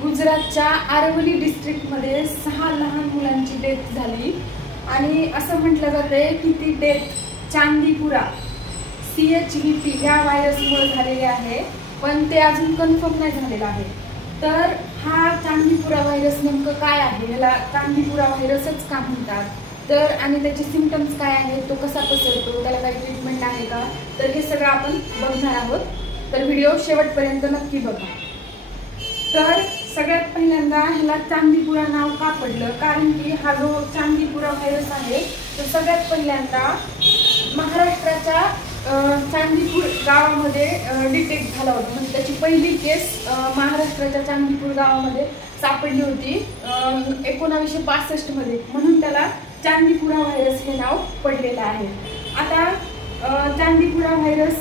गुजरातच्या आरवली डिस्ट्रिक्टमध्ये 6 लहान मुलांची डेथ झाली आणि असं म्हटलं जातंय की ती डेथ चांदीपुरा CHVP ह्या व्हायरसमुळे झालेली आहे, पण ते अजून कन्फर्म नाही झालेलं आहे। तर हा चांदीपुरा व्हायरस नेमकं काय आहे, ह्याला चांदीपुरा व्हायरसच का म्हणतात, तर आणि त्याचे सिम्पटम्स काय आहेत, तो कसा पसरतो, त्याला काही ट्रीटमेंट आहे का, तर हे सगळं आपण बघणार आहोत। तर व्हिडिओ शेवटपर्यंत नक्की बघा। तर सगळ्यात पहिल्यांदा ह्याला चांदीपुरा नाव का पडलं, कारण की हा जो चांदीपुरा व्हायरस आहे तो सगळ्यात पहिल्यांदा महाराष्ट्राच्या चांदीपूर गावामध्ये डिटेक्ट झाला होता। म्हणजे त्याची पहिली केस महाराष्ट्राच्या चांदीपूर गावामध्ये सापडली होती 1965 मध्ये, म्हणून त्याला चांदीपुरा व्हायरस हे नाव पडलेलं आहे। आता चांदीपुरा व्हायरस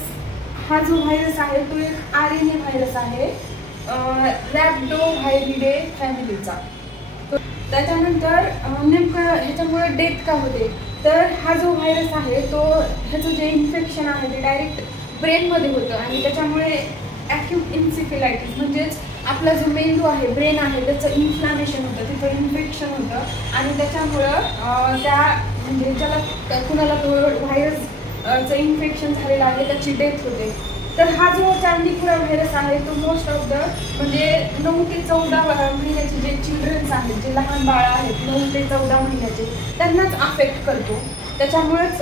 हा जो व्हायरस आहे तो एक RNA व्हायरस आहे रॅप्डोव्हायरिडे फॅमिलीचा। त्याच्यानंतर नेमकं ह्याच्यामुळे डेथ का होते, तर हा जो व्हायरस आहे तो ह्याचं जे इन्फेक्शन आहे ते डायरेक्ट ब्रेनमध्ये होतं आणि त्याच्यामुळे ॲक्यूट इन्सेफेलायटिस म्हणजेच आपला जो मेंदू आहे, ब्रेन आहे, त्याचं इन्फ्लामेशन होतं, तिथं इन्फेक्शन होतं आणि त्याच्यामुळं त्या म्हणजे ज्याला कुणाला तो व्हायरसचं इन्फेक्शन झालेलं आहे त्याची डेथ होते। तर हा जो चांदीपुरा व्हायरस आहे तो मोस्ट ऑफ द म्हणजे 9 ते 14 महिन्याचे जे चिल्ड्रन्स आहेत, जे लहान बाळ आहेत 9 ते 14 महिन्याचे, त्यांनाच अफेक्ट करतो। त्याच्यामुळेच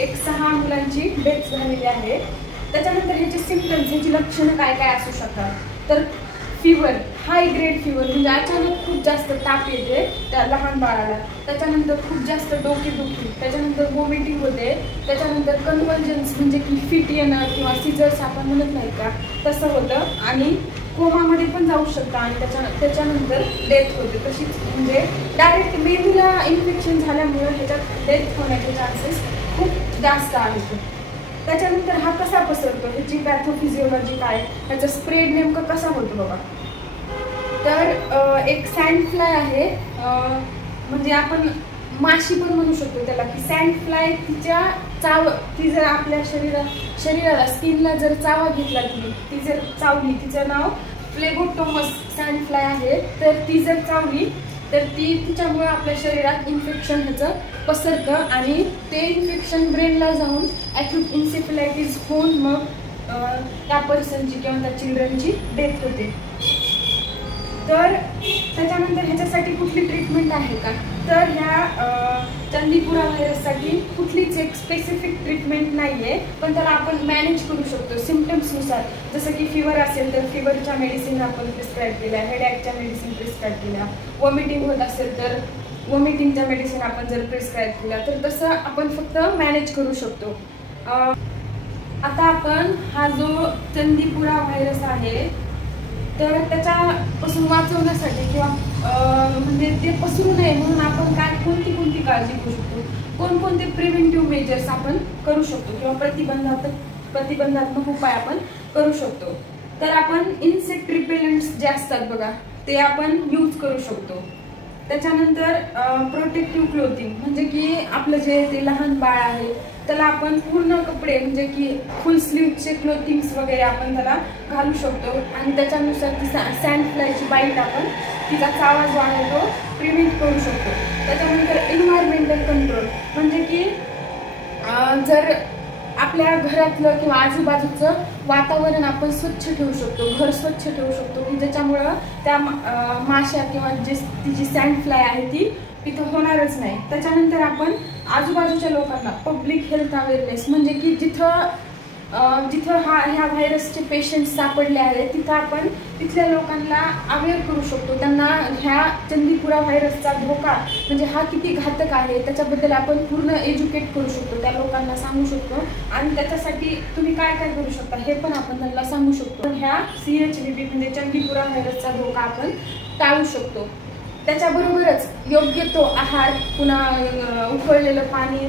एक 6 मुलांची डेथ झालेली आहे। त्याच्यानंतर ह्याचे सिम्पटम्स, ह्याची लक्षणं काय काय असू शकतात, तर फीवर, हाय ग्रेड फीवर म्हणजे अचानक खूप जास्त ताप येते त्या लहान बाळाला, त्याच्यानंतर खूप जास्त डोकेदुखी, त्याच्यानंतर वॉमिटिंग होते, त्याच्यानंतर कन्व्हल्जन्स म्हणजे की फिट येणं किंवा सीझर्स आपण म्हणत नाही का तसं होतं आणि कोमामध्ये पण जाऊ शकतं आणि त्याच्यानंतर डेथ होते। तशीच म्हणजे डायरेक्ट मेंदूला इन्फेक्शन झाल्यामुळे ह्याच्यात डेथ होण्याचे चान्सेस खूप जास्त आहेत। त्याच्यानंतर हा कसा पसरतो, ह्याची पॅथोफिजिओलॉजी काय, ह्याचा स्प्रेड नेमकं कसा होतो बघा। तर एक सँड फ्लाय आहे, म्हणजे आपण माशी पण म्हणू शकतो त्याला, की सँड फ्लाय ती जर आपल्या शरीराला स्किनला जर चावा घेतला ती जर चावली, तिचं नाव फ्लेबोटोमस सँड फ्लाय आहे, तर ती जर चावली तर तिच्यामुळे आपल्या शरीरात इन्फेक्शन ह्याचं पसरतं आणि ते इन्फेक्शन ब्रेनला जाऊन ॲक्यूट इन्सेफेलायटिस होऊन मग त्या पर्सनची किंवा त्या चिल्ड्रनची डेथ होते। तर त्याच्यानंतर ह्याच्यासाठी कुठली ट्रीटमेंट आहे का, तर ह्या चांदीपुरा व्हायरससाठी कुठलीच एक स्पेसिफिक ट्रीटमेंट नाही आहे, पण त्याला आपण मॅनेज करू शकतो सिम्पटम्सनुसार। जसं की फीवर असेल तर फीवरच्या मेडिसिन आपण प्रिस्क्राईब केल्या, हेडॅकच्या मेडिसिन प्रिस्क्राईब केल्या, वॉमिटिंग होत असेल तर वॉमिटिंगच्या मेडिसिन आपण जर प्रिस्क्राईब केल्या, तर तसं आपण फक्त मॅनेज करू शकतो। आता आपण हा जो चांदीपुरा व्हायरस आहे तर त्याच्यापासून वाचवण्यासाठी किंवा म्हणजे ते पसरू नये म्हणून आपण कोणती काळजी घेऊ शकतो, कोणकोणते प्रिव्हेंटिव्ह मेजर्स आपण करू शकतो किंवा प्रतिबंधात्मक उपाय आपण करू शकतो। तर आपण इन्सेक्ट रिपेलंट्स जे असतात बघा ते आपण यूज करू शकतो। त्याच्यानंतर प्रोटेक्टिव्ह क्लोथिंग म्हणजे की आपलं जे ते लहान बाळ आहे त्याला आपण पूर्ण कपडे म्हणजे की फुल स्लीवचे क्लोथिंग्स वगैरे आपण त्याला घालू शकतो आणि त्याच्यानुसार ती सँड फ्लायची बाईट आपण तिचा चावा जो आहे तो प्रिव्हेंट करू शकतो। त्याच्यानंतर एन्व्हायरमेंटल कंट्रोल म्हणजे की जर आपल्या घरातलं किंवा आजूबाजूचं वातावरण आपण स्वच्छ ठेवू शकतो, घर स्वच्छ ठेवू शकतो की ज्याच्यामुळं त्या माशा किंवा तिची सँड फ्लाय आहे ती तिथं होणारच नाही। त्याच्यानंतर आपण आजूबाजूच्या लोकांना पब्लिक हेल्थ अवेअरनेस म्हणजे की जिथं ह्या व्हायरसचे पेशंट्स सापडले आहेत तिथं आपण तिथल्या लोकांना अवेअर करू शकतो, त्यांना ह्या चांदीपुरा व्हायरसचा धोका म्हणजे हा किती घातक आहे त्याच्याबद्दल आपण पूर्ण एज्युकेट करू शकतो, त्या लोकांना सांगू शकतो आणि त्याच्यासाठी तुम्ही काय काय करू शकता हे पण आपण त्यांना सांगू शकतो। ह्या CHVP म्हणजे चांदीपुरा व्हायरसचा धोका आपण टाळू शकतो। त्याच्याबरोबरच योग्य तो आहार, पुन्हा उकळलेलं पाणी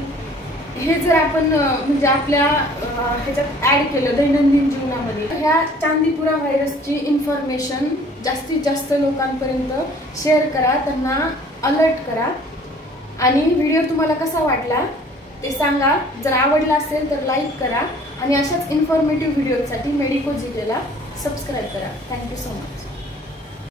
हे जर आपण म्हणजे आपल्या ह्याच्यात ॲड केलं दैनंदिन जीवनामध्ये, ह्या चांदीपुरा व्हायरसची इन्फॉर्मेशन जास्तीत जास्त लोकांपर्यंत शेअर करा, त्यांना अलर्ट करा। आणि व्हिडिओ तुम्हाला कसा वाटला ते सांगा. जर आवडलं असेल तर लाईक करा आणि अशाच इन्फॉर्मेटिव्ह व्हिडिओसाठी मेडिको जीकेला सबस्क्राईब करा. Thank you so much.